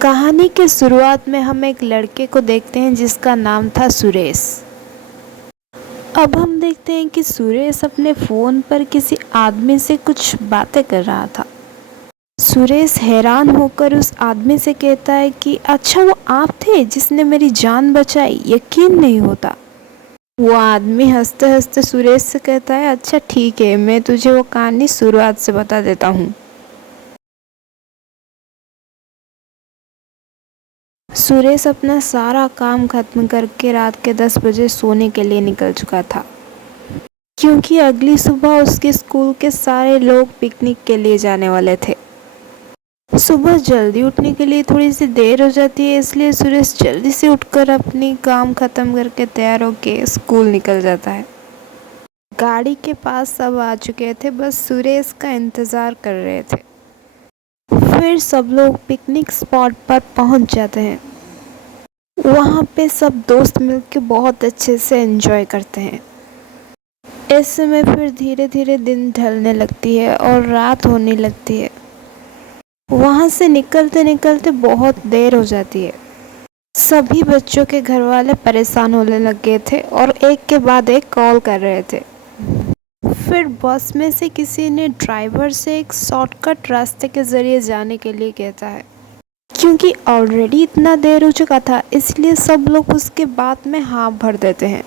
कहानी के शुरुआत में हम एक लड़के को देखते हैं जिसका नाम था सुरेश। अब हम देखते हैं कि सुरेश अपने फ़ोन पर किसी आदमी से कुछ बातें कर रहा था। सुरेश हैरान होकर उस आदमी से कहता है कि अच्छा वो आप थे जिसने मेरी जान बचाई, यकीन नहीं होता। वो आदमी हंसते हंसते सुरेश से कहता है अच्छा ठीक है, मैं तुझे वो कहानी शुरुआत से बता देता हूँ। सुरेश अपना सारा काम खत्म करके रात के 10 बजे सोने के लिए निकल चुका था, क्योंकि अगली सुबह उसके स्कूल के सारे लोग पिकनिक के लिए जाने वाले थे। सुबह जल्दी उठने के लिए थोड़ी सी देर हो जाती है, इसलिए सुरेश जल्दी से उठकर अपनी काम खत्म करके तैयार होके स्कूल निकल जाता है। गाड़ी के पास सब आ चुके थे, बस सुरेश का इंतज़ार कर रहे थे। फिर सब लोग पिकनिक स्पॉट पर पहुंच जाते हैं। वहाँ पे सब दोस्त मिलकर बहुत अच्छे से एंजॉय करते हैं। ऐसे में फिर धीरे धीरे दिन ढलने लगती है और रात होने लगती है। वहाँ से निकलते निकलते बहुत देर हो जाती है। सभी बच्चों के घर वाले परेशान होने लग गए थे और एक के बाद एक कॉल कर रहे थे। फिर बस में से किसी ने ड्राइवर से एक शॉर्टकट रास्ते के ज़रिए जाने के लिए कहता है। क्योंकि ऑलरेडी इतना देर हो चुका था, इसलिए सब लोग उसके बात में हाँ भर देते हैं।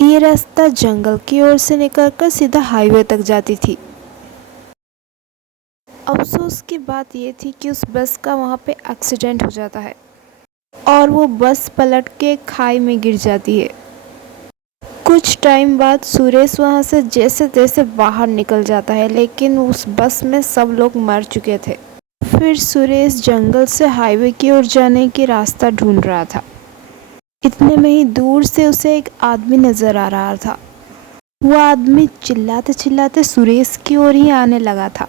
ये रास्ता जंगल की ओर से निकलकर सीधा हाईवे तक जाती थी। अफसोस की बात ये थी कि उस बस का वहाँ पे एक्सीडेंट हो जाता है और वो बस पलट के खाई में गिर जाती है। कुछ टाइम बाद सुरेश वहाँ से जैसे तैसे बाहर निकल जाता है, लेकिन उस बस में सब लोग मर चुके थे। फिर सुरेश जंगल से हाईवे की ओर जाने की रास्ता ढूंढ रहा था। इतने में ही दूर से उसे एक आदमी नजर आ रहा था। वो आदमी चिल्लाते चिल्लाते सुरेश की ओर ही आने लगा था,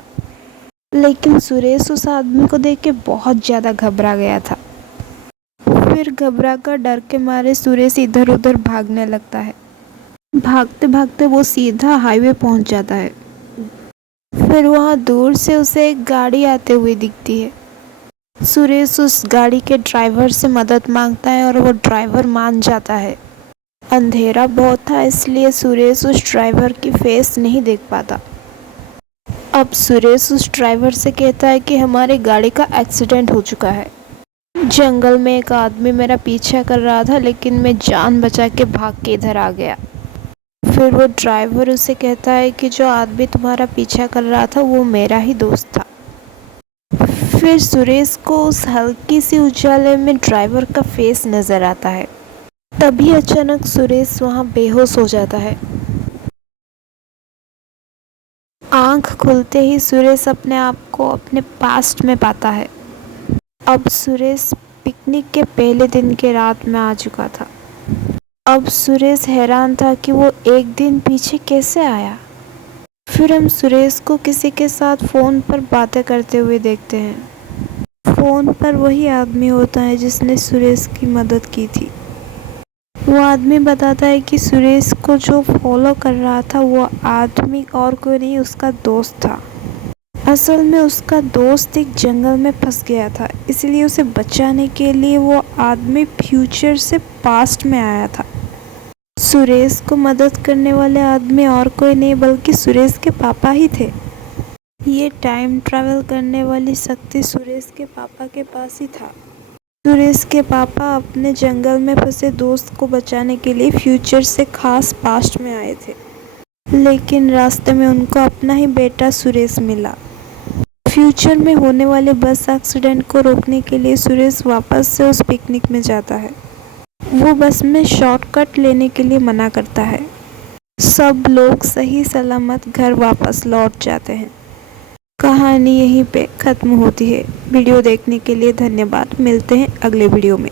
लेकिन सुरेश उस आदमी को देख के बहुत ज़्यादा घबरा गया था। फिर घबरा कर डर के मारे सुरेश इधर उधर भागने लगता है। भागते भागते वो सीधा हाईवे पहुंच जाता है। फिर वहाँ दूर से उसे एक गाड़ी आते हुए दिखती है। सुरेश उस गाड़ी के ड्राइवर से मदद मांगता है और वो ड्राइवर मान जाता है। अंधेरा बहुत था, इसलिए सुरेश उस ड्राइवर की फेस नहीं देख पाता। अब सुरेश उस ड्राइवर से कहता है कि हमारी गाड़ी का एक्सीडेंट हो चुका है। जंगल में एक आदमी मेरा पीछा कर रहा था, लेकिन मैं जान बचा के भाग के इधर आ गया। फिर वो ड्राइवर उसे कहता है कि जो आदमी तुम्हारा पीछा कर रहा था वो मेरा ही दोस्त था। फिर सुरेश को उस हल्की सी उजाले में ड्राइवर का फेस नज़र आता है। तभी अचानक सुरेश वहाँ बेहोश हो जाता है। आंख खुलते ही सुरेश अपने आप को अपने पास्ट में पाता है। अब सुरेश पिकनिक के पहले दिन के रात में आ चुका था। अब सुरेश हैरान था कि वो एक दिन पीछे कैसे आया। फिर हम सुरेश को किसी के साथ फ़ोन पर बातें करते हुए देखते हैं। फ़ोन पर वही आदमी होता है जिसने सुरेश की मदद की थी। वो आदमी बताता है कि सुरेश को जो फॉलो कर रहा था वो आदमी और कोई नहीं, उसका दोस्त था। असल में उसका दोस्त एक जंगल में फंस गया था, इसलिए उसे बचाने के लिए वो आदमी फ्यूचर से पास्ट में आया था। सुरेश को मदद करने वाले आदमी और कोई नहीं बल्कि सुरेश के पापा ही थे। ये टाइम ट्रैवल करने वाली शक्ति सुरेश के पापा के पास ही था। सुरेश के पापा अपने जंगल में फंसे दोस्त को बचाने के लिए फ्यूचर से खास पास्ट में आए थे, लेकिन रास्ते में उनको अपना ही बेटा सुरेश मिला। फ्यूचर में होने वाले बस एक्सीडेंट को रोकने के लिए सुरेश वापस से उस पिकनिक में जाता है। वो बस में शॉर्टकट लेने के लिए मना करता है। सब लोग सही सलामत घर वापस लौट जाते हैं। कहानी यहीं पे ख़त्म होती है। वीडियो देखने के लिए धन्यवाद। मिलते हैं अगले वीडियो में।